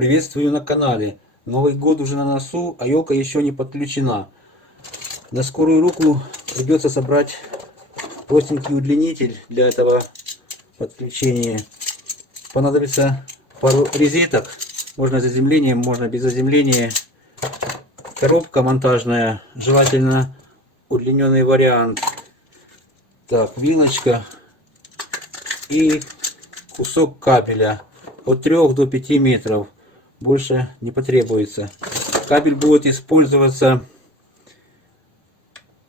Приветствую на канале. Новый год уже на носу, а елка еще не подключена. На скорую руку придется собрать простенький удлинитель для этого подключения. Понадобится пару розеток. Можно с заземлением, можно без заземления. Коробка монтажная, желательно удлиненный вариант. Так, вилочка и кусок кабеля от 3 до 5 метров. Больше не потребуется. Кабель будет использоваться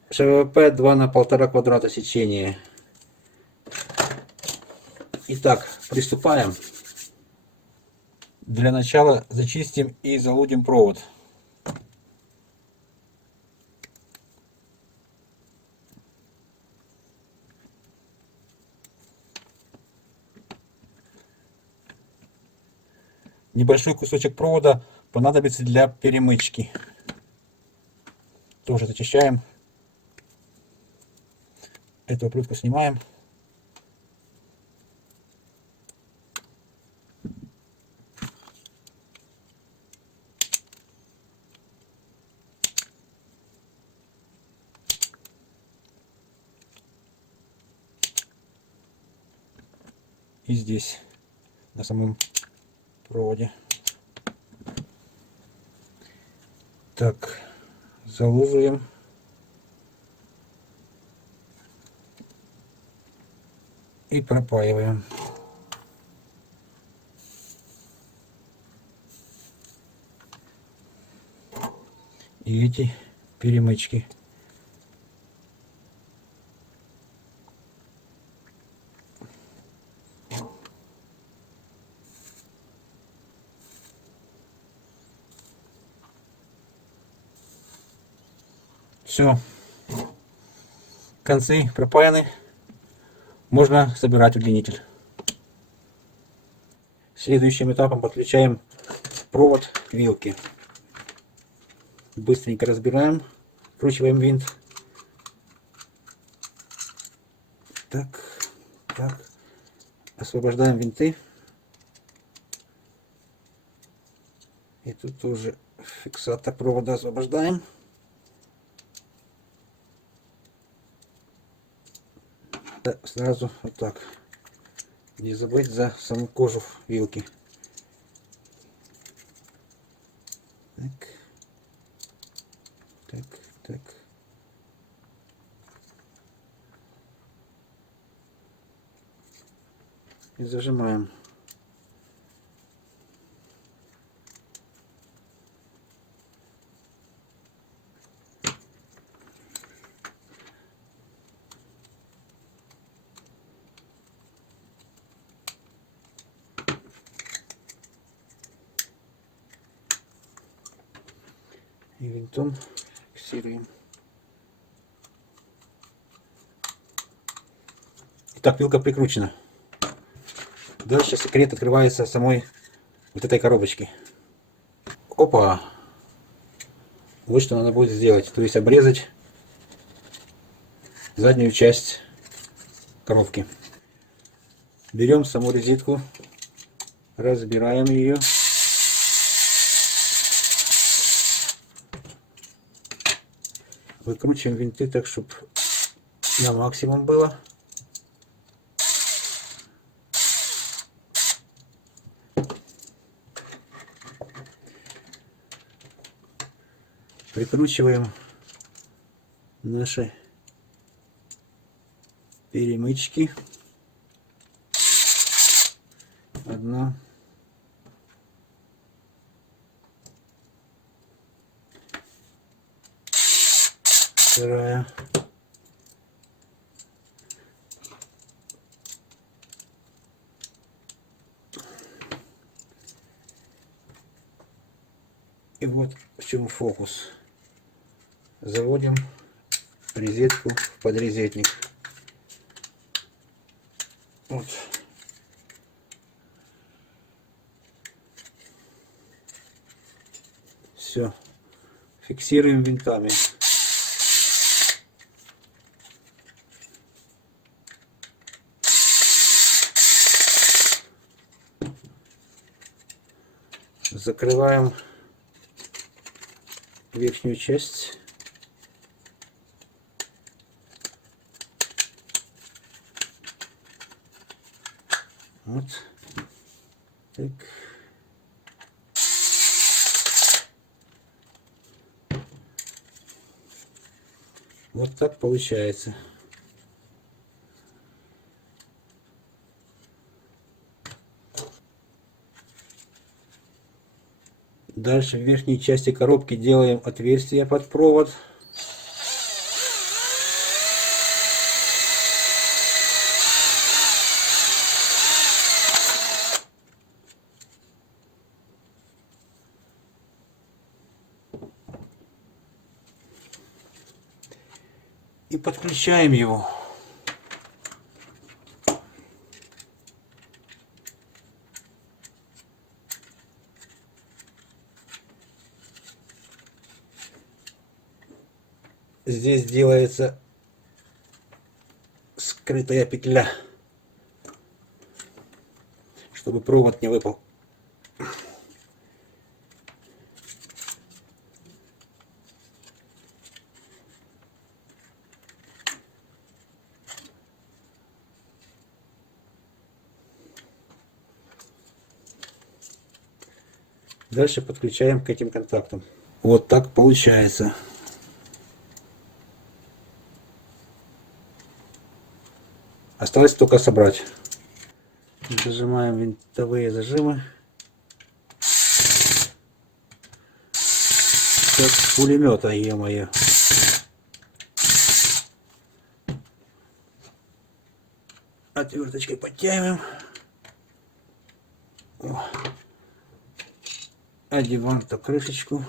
ШВП 2 на 1,5 квадрата сечения. Итак, приступаем. Для начала зачистим и залудим провод. Небольшой кусочек провода понадобится для перемычки. Тоже зачищаем. Эту оплетку снимаем. И здесь, на самом проводе. Так, заложим. И пропаиваем. И эти перемычки. Все. Концы пропаяны. Можно собирать удлинитель. Следующим этапом подключаем провод к вилке. Быстренько разбираем, вкручиваем винт. Так, так. Освобождаем винты. И тут тоже фиксатор провода освобождаем. Да, сразу вот так. Не забыть за саму кожу вилки. Так. Так, так. И зажимаем. И винтом фиксируем. Итак, вилка прикручена. Дальше секрет открывается самой вот этой коробочки. Опа! Вот что надо будет сделать. То есть обрезать заднюю часть коробки. Берем саму розетку, разбираем ее. Выкручиваем винты так, чтобы на максимум было. Прикручиваем наши перемычки. Одна. Вторая. И вот в чем фокус. Заводим розетку в подрезетник. Вот. Все. Фиксируем винтами. Закрываем верхнюю часть. Вот. Так. Вот так получается. Дальше в верхней части коробки делаем отверстие под провод. И подключаем его. Здесь делается скрытая петля, чтобы провод не выпал. Дальше подключаем к этим контактам. Вот так получается. Осталось только собрать. Зажимаем винтовые зажимы. Как с пулемета, е-мое. Отверточкой подтягиваем. О. Одеваем так крышечку.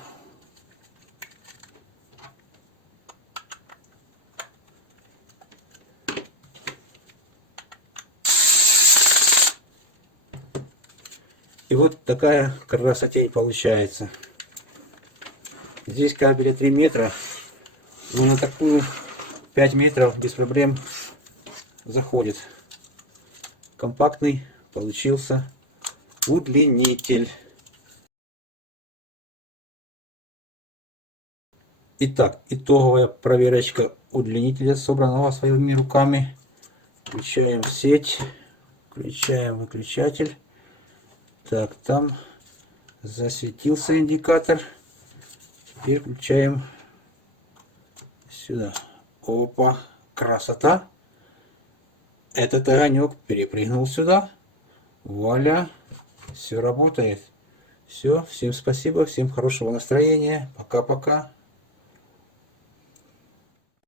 И вот такая красотень получается. Здесь кабеля 3 метра, но на такую 5 метров без проблем заходит. Компактный получился удлинитель. Итак, итоговая проверочка удлинителя, собранного своими руками. Включаем сеть, включаем выключатель. Так, там засветился индикатор. Теперь включаем сюда. Опа, красота. Этот огонек перепрыгнул сюда. Вуаля, все работает. Все, всем спасибо, всем хорошего настроения. Пока-пока.